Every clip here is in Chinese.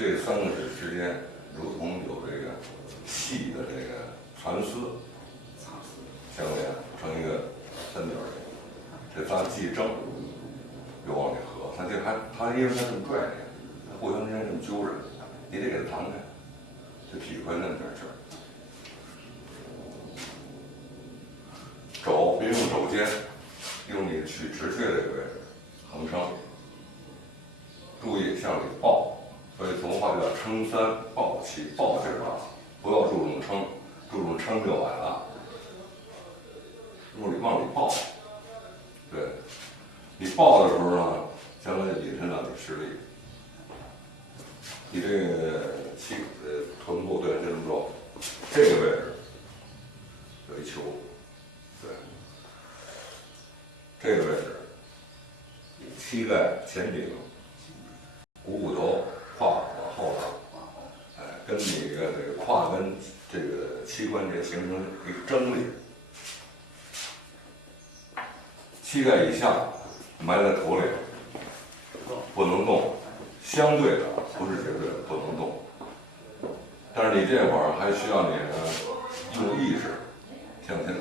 这三个指之间如同有这个细的这个蚕丝相连成一个三角形，这仨既正又往里合，它因为它这么拽你，互相之间这么揪着，你得给它弹开，就体会那么点劲儿。肘别用肘尖，用你取直穴这个位置横撑，注意向里抱。所以从话就叫撑三抱气，抱劲儿大，不要注重撑，注重撑就完了。往里抱，对，你抱的时候呢，将来引申到你施力。你这个臀部对这么做，这个位置有一球，对，这个位置，膝盖前顶，股骨头。胯往后拉，跟你的这个胯跟这个膝关节形成一个张力，膝盖以下埋在土里，不能动，相对的不是绝对的不能动，但是你这会儿还需要你用意识向前走。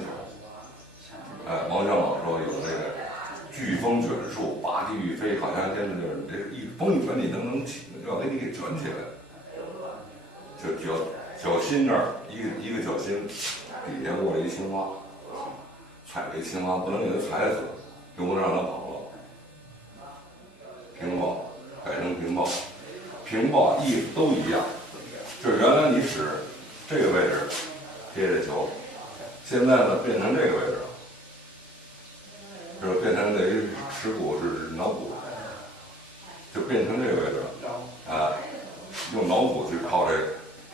王小老说有这个飓风卷树，拔地欲飞，好像真的就是你这一风一卷，你能起。要给你给卷起来，就脚心这儿一个脚心底下握着一青蛙，踩着一青蛙，不能给它踩死，就不能让它跑了。平抱改成平抱，平抱意思都一样，就是原来你使这个位置贴着球，现在呢变成这个位置了，就是变成这一耻骨是脑骨，就变成这个位置了。用脑骨去靠这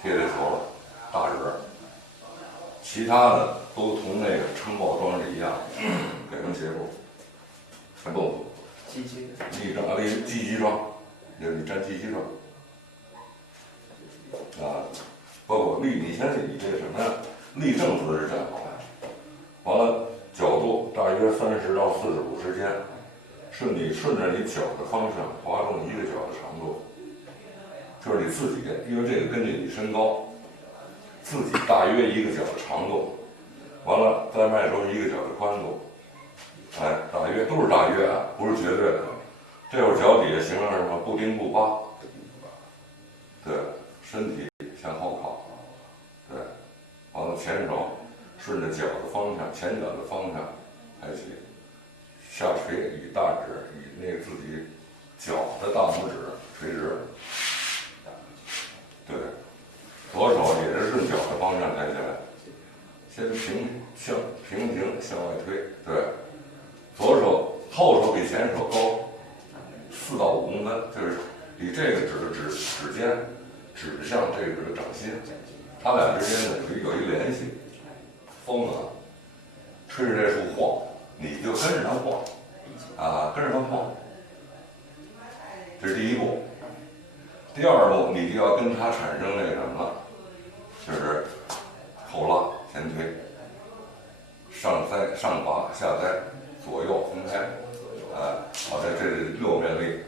贴这球大指，其他的都同那个撑抱桩是一样，改成斜步，不，立正击击桩，就是你站击击桩，包括你先以这个什么呀？立正姿势站好，完了角度大约30到45之间，顺着你脚的方向滑动一个脚的长度。就是你自己，因为这个根据你身高，自己大约一个脚的长度，完了再迈出一个脚的宽度，大约都是大约啊，不是绝对的。这会儿脚底下形成什么？不丁不拔，对，身体向后靠，对，完了前手顺着脚的方向，前脚的方向抬起，下垂与大指与那个自己脚的大拇指垂直。对，左手也是顺脚的方向抬起来，先平行向外推，对，左手后手比前手高4到5公分，就是你这个指的指尖指向这个掌心，它俩之间呢有一联系。风吹着这树晃，你就跟着它晃，跟着它晃，这是第一步。第二步，你就要跟它产生那个什么，就是后拉前推，上栽上拔下栽，左右分开，好，这6遍力。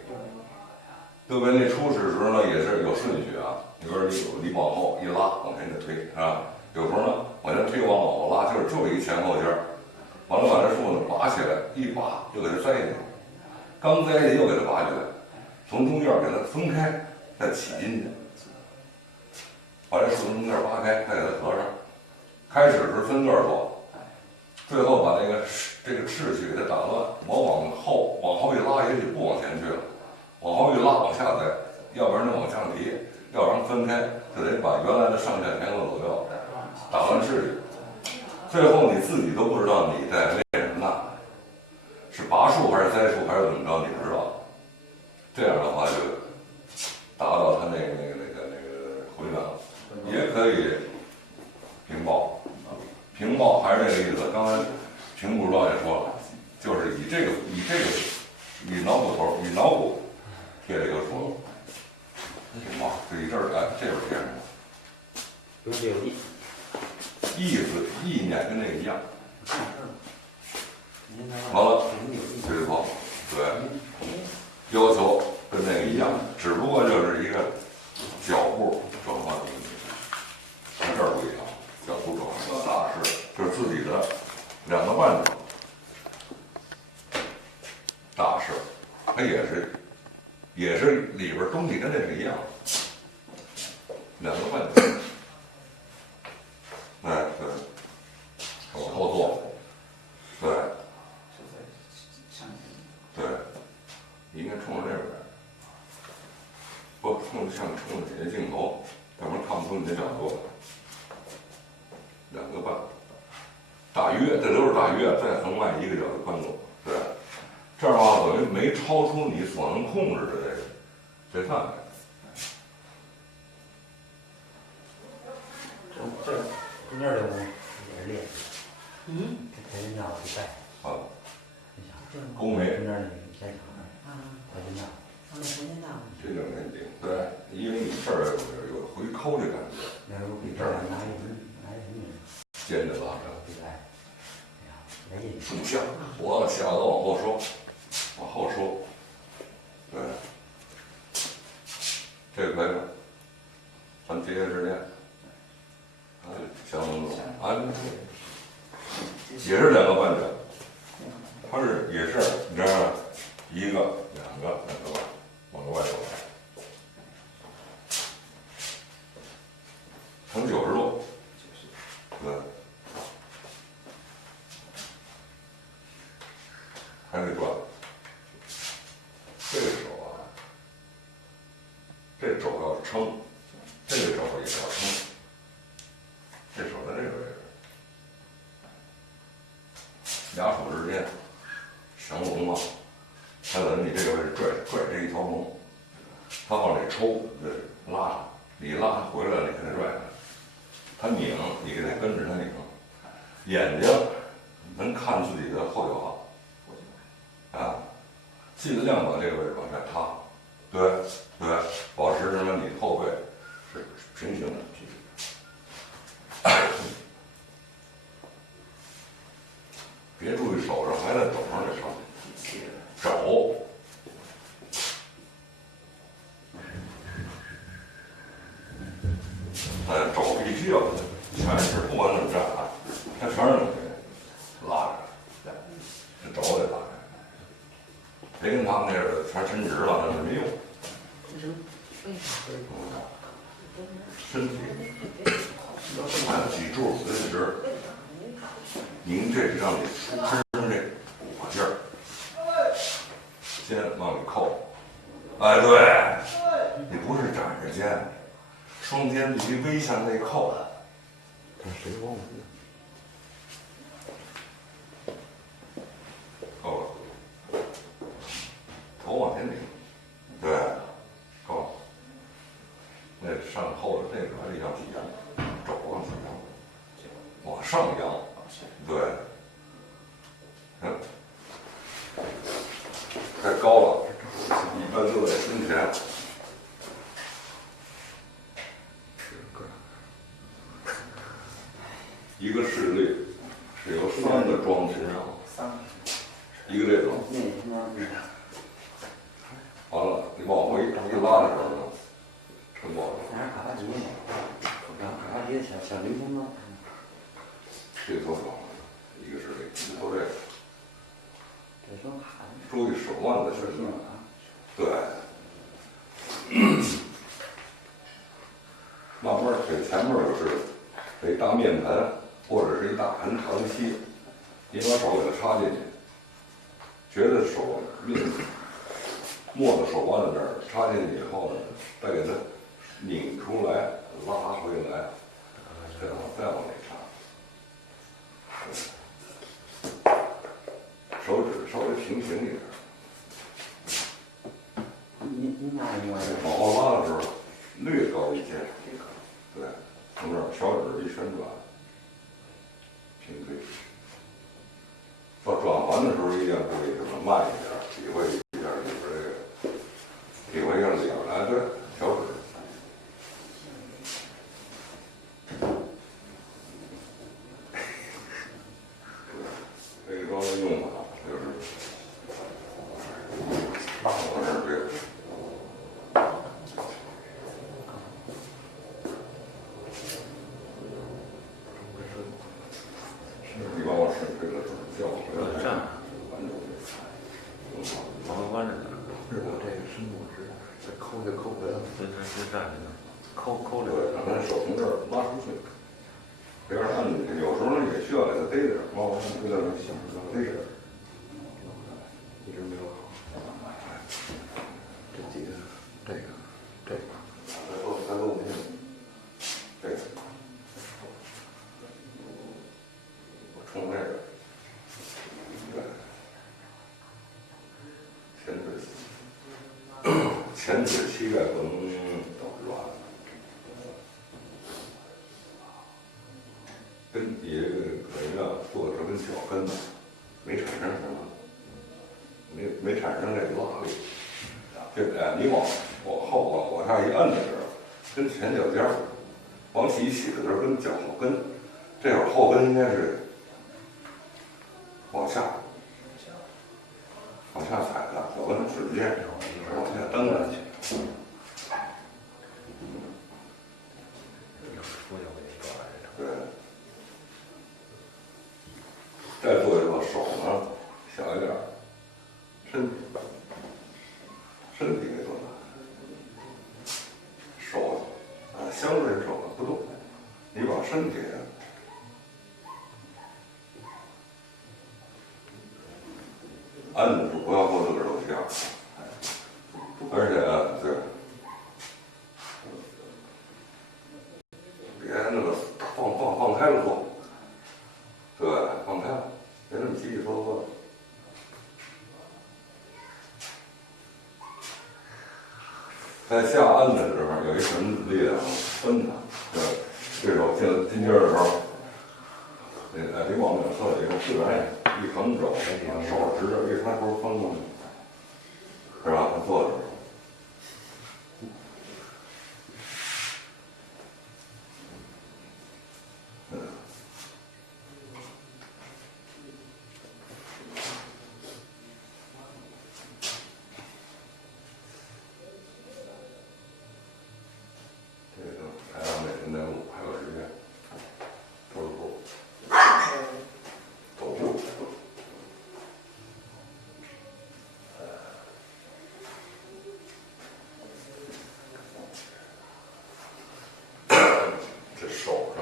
6遍力初始的时候呢，也是有顺序啊。你说你往后一拉，往前就推，是吧？有时候呢，往前推往后拉，就是这么一前后劲儿。完了把这树呢拔起来，一拔就给它栽下去，刚栽下去又给它拔起来，从中间给它分开，再起进去，把这树从中间拔开，再给它合上。开始是分段做，最后把这个秩序给它打乱。我往后一拉，也许不往前去了，往后一拉往下栽，要不然就往上提，要不然分开，就得把原来的上下前后左右打乱秩序。最后你自己都不知道你在练什么呢，是拔树还是栽树还是怎么着，你不知道。这样的话就达到他那个回原了。也可以平抱，平抱还是这个意思。刚才平不知道也说了，就是以脑骨贴这个树，平抱，这一阵儿这边贴上。有这个力。意念跟那个一样。完了，这套对，要求跟那个一样，只不过就是一个脚步转换的问题，跟这儿不一样。脚步转换大势就是自己的2个半程，大势，它也是里边东西跟这是一样的，2个半程。对，往后做，对，你应该冲着这边来，不冲着你的镜头，要不然看不出你的角度来。2个半，大约这都是大约，再横外1个脚的宽度，对，这样的话等于没超出你所能控制的这范围。这中间这个也是练，这人家我就带。勾眉。中间那个偏长的，跆拳道。这就是没顶，对，因为你这儿有回扣的感觉，你这儿拿一肩着拉着，对，竖向，脖子下颚往后收，往后收，对，这个可以了，咱节约时间。相当中，也是2个半程，它也是你这样1个、2个、3个往外走，成90度，对，还得转，这个手啊，这肘要撑，这个手也要撑。这手在这个位置，2手之间绳龙嘛，它在你这个位置拽这一条龙，它往里抽，对，拉它，你拉它回来了，你给它拽它，它拧，你给它跟着它拧，眼睛能看自己的后脚啊，尽量把这个位置往下塌，对，保持什么？你后背是平行的。别注意手上，还在肘上这上，肘，肘必须要全是，不管怎么站啊，它全是能拉着，这肘得拉着，别跟他们那似的全伸直了，那没用。身体，脊柱随直。您这是让你出身这鼓劲儿，肩往里扣，对，你不是展着肩，双肩必须微向内扣。看谁忘了？够了，头往前顶，对，够了。那上后的这个还得向起扬，肘往起扬，往上扬。对，太高了，一般都在胸前。一个室内是由3个桩形成，一个这种，完了你往回一拉的时候呢，撑过来。哪是卡巴迪呢？卡巴迪的小零星吗？这多少？一个室内，你瞅这个。这双卡。注意手腕的选择。对。慢慢腿前面就是一大面盆，或者是一大盆长溪，你把手给它插进去，觉得手没到手腕子这儿，插进去以后呢，再给它拧出来，拉回来，再往里插，手指稍微平行一点。您拿一个。往后拉的时候略高一些。对，从这儿小指一旋转，平推。到转环的时候一定要注意什么？慢一点，体会一下里边这个，体会一下里边。哎，对，小指。这个装的用法就是往这儿对。你把我手推了，叫我回来。上，往后弯着呢。是我这个伸不直，再抠就抠不了。这站着呢，抠着。对，让他手从这儿拉出去，别让他按进去。有时候呢也需要给他逮着，往往有点小逮着。一直没有好。这几个，这个，这个，再露这个，我冲这个，对，前腿膝盖不能软，跟也可能要做的是跟脚跟的，没产生什么，没产生这个拉力。这你往后往下一摁的时候，跟前脚尖儿往起一起的时候，跟脚后跟，这会儿后跟应该是往下踩的，脚跟直接往下蹬上去。对。再做一个手呢，小一点，身体给做大，手相对手不动，你把身体按住，不要过自个儿肉馅儿，而且对，别那个放开了做，对，放开了，别那么急急嗦嗦的。在下摁的时候，有一什么力量分它，对，这手进劲儿的时候，你往两侧也自然一横肘，手直着一抬头翻过去，是吧？他坐的时候。这手上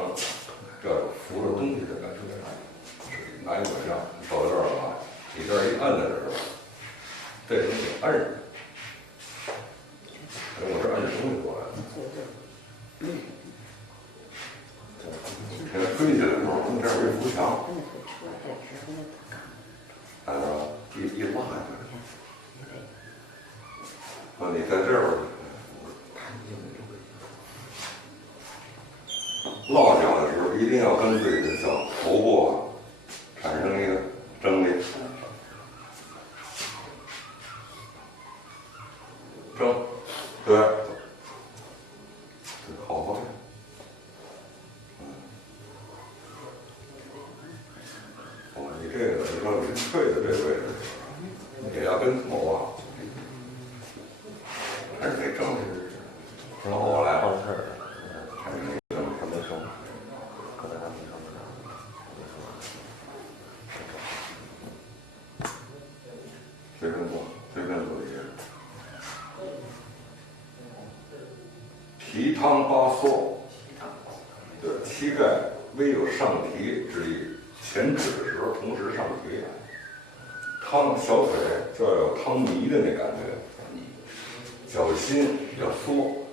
这有扶着东西的感觉，拿一拐杖到这儿了啊，你这儿一按在这儿，这东西按着，我这按着东西过来的。给它推起来的时候，从这儿一扶墙，一拉下去，那你在这儿落脚的时候，一定要跟自己的小头部产生一个张力，张，对，好方向，好，我来。放事儿，还没收，可能还没收呢。随便做，随便做一个。提汤八缩，对，膝盖微有上提之意，前指的时候同时上提。汤小腿就要有汤泥的那感觉，脚心要缩，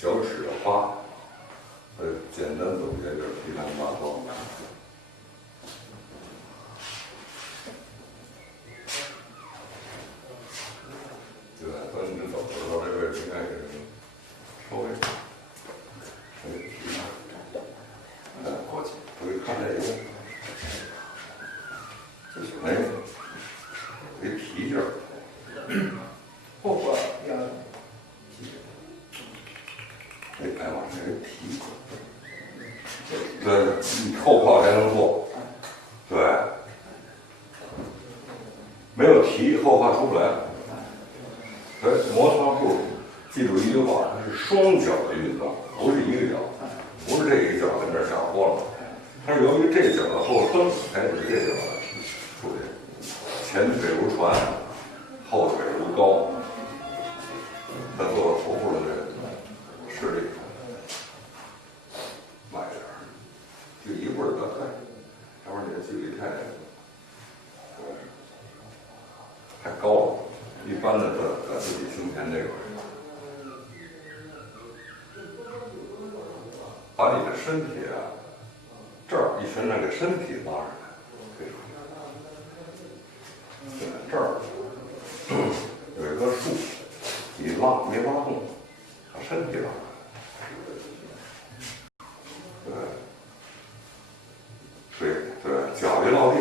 脚趾要发。简单总结就是提汤八缩。对，当你走的时候，这位置应该是稍微提一下。过去，注意看这个。哎，得提劲儿，后边要哎往上提，对，你后靠才能做，对，没有提后靠出不来。对，摩擦步，记住一句话，它是双脚的运动，不是一个脚，不是这一脚跟这儿下坡了，它是由于这脚的后蹬才使这脚的出去。前腿如船，后腿如篙。再做到头部的这个施力，慢一点，就一会儿得快，要不然你的距离太高了。一般的在自己胸前这个，把你的身体啊，这儿一旋转给身体拉上来，可以说。对，这儿有一棵树，你拉没拉动，把身体拉上来。对，脚一落地，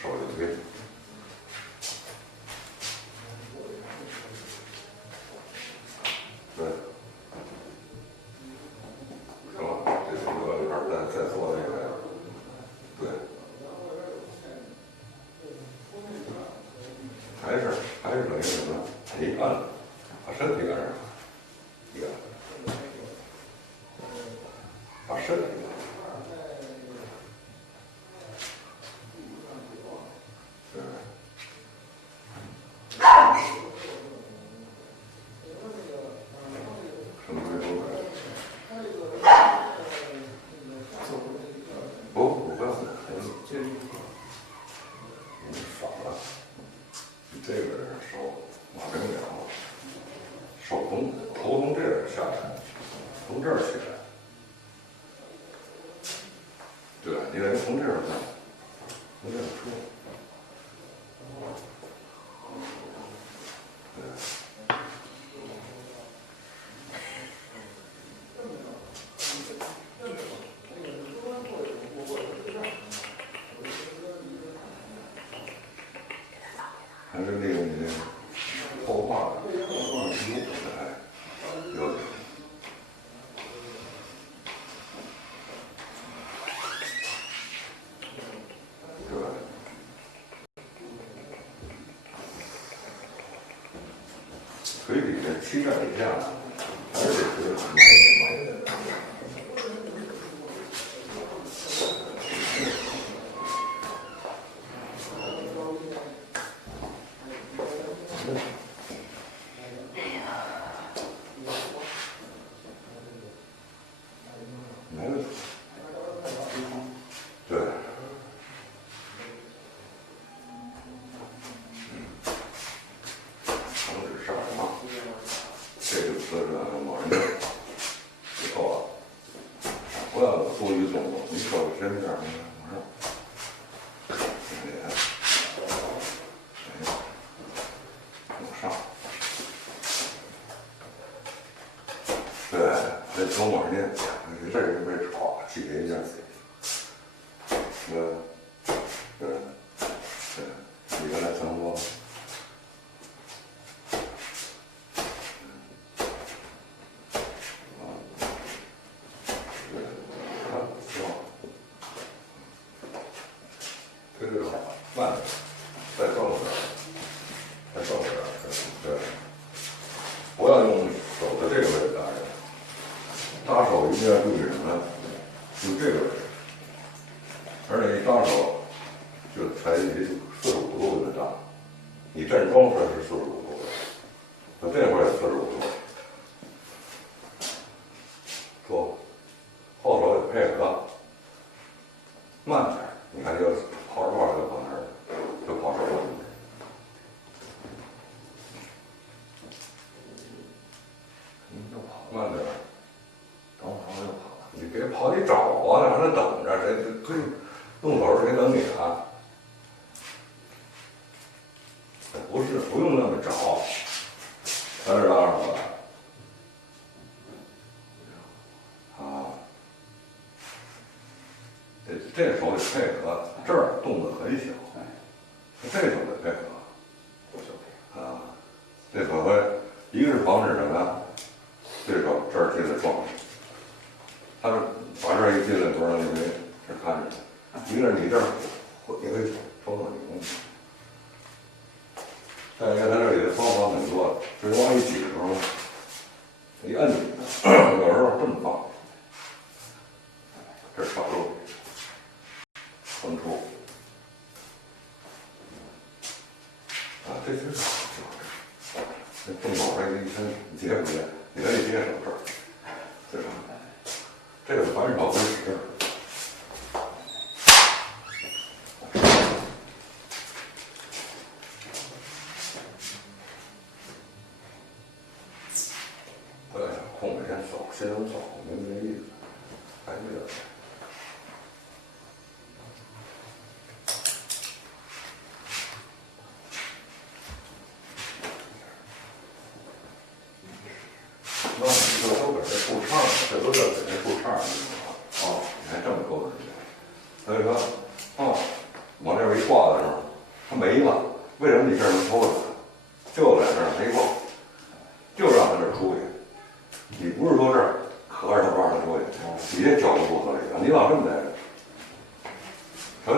手就推。对，行了，这风格里边再做那个，对。还是等于什么？你按，把身体按上，你看，把身体按上，对，什么没说不要，你少了。这个手往这了，手头从这儿下来，从这儿起来，对，你得从这儿看，从这儿出，对。还是那个你后画的，哎，有点。对吧？腿底下、膝盖以下，还是得埋一点。没问题。对。防止上啊，这个姿势往人以后啊，不要有多余动作，你手伸这儿往上。往上，对，这从往念，你这个位置好，记一下。对，你原来成功。对对对，慢，再动点，再动点，对，不要用手的这个位置打。定要注意什么？就这个位置，而且你张手就采取45度的张，你站桩出来是45度的，那这块也45度。说后手也配合，慢点，你看就跑着跑着就跑那儿了，就跑手了。慢点，等会儿我又跑了。你别跑，你找啊，让他等着，谁可以动手谁等你啊？不是，不用那么找，咱这当然了。啊，这手得配合，这儿动作很小，这手得配合。啊，这可会一个是防止什么呀？对手这儿进来撞，他把这儿一进来，不让你没这看着，一个是你这儿也会撞到你。再一个，他这里的方法很多，就是往一挤的时候，一摁你，有时候这么放，这少肉，横出，啊，这就是这动手这一伸，你接不接？你可以接手这儿，对吧？这个反手跟使。对，控制先手，先用手，没这意思，还这个。那你就都给这树杈，这都是给这树杈，哦，你看这么勾着去，所以说，哦，往这边一挂的时候，它没了，为什么你这儿能抽着？就在这儿没挂，就让它这儿出去。你不是说这儿合着它不让它出去，你这角度不合理啊！你老这么待着，成。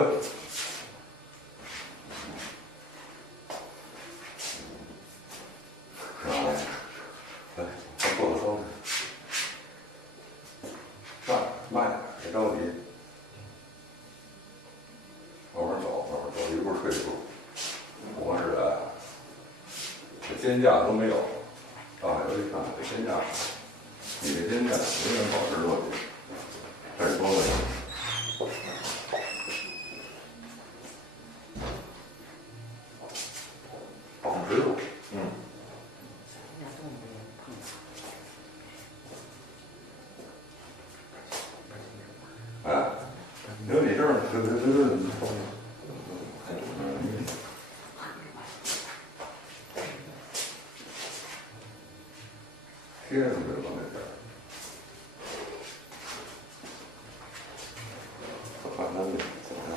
来，做个收拾。慢点，别着急，慢慢走，慢慢走，一步退一步。不光是这肩架都没有，上海有一看这肩架，你这肩架永远保持落地，这是多问题。保持住，哎，因为你这儿贴着这往那边儿，我看他们怎么样。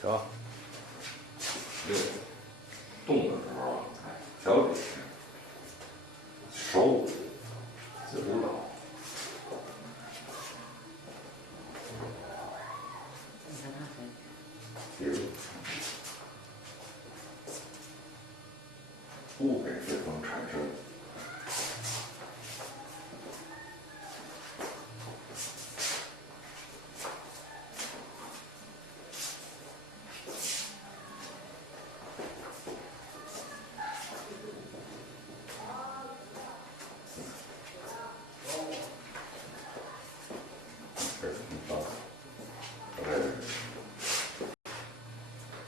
行，对，动的时候啊，小腿、手舞蹈，比如不给对方产生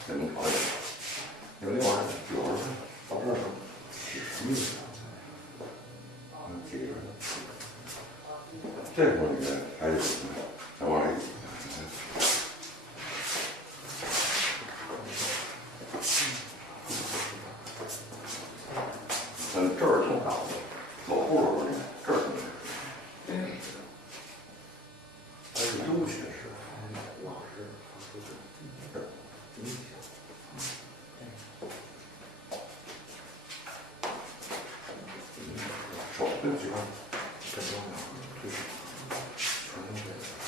这能调整，有那玩意儿，有时候到这儿起什么意思啊？起着呢。这会儿你看还有什么？再往上一挤，这儿挺好的，走步的时候呢，这儿挺好。还是优学是老师，手对齐了，这装两，这全都这个。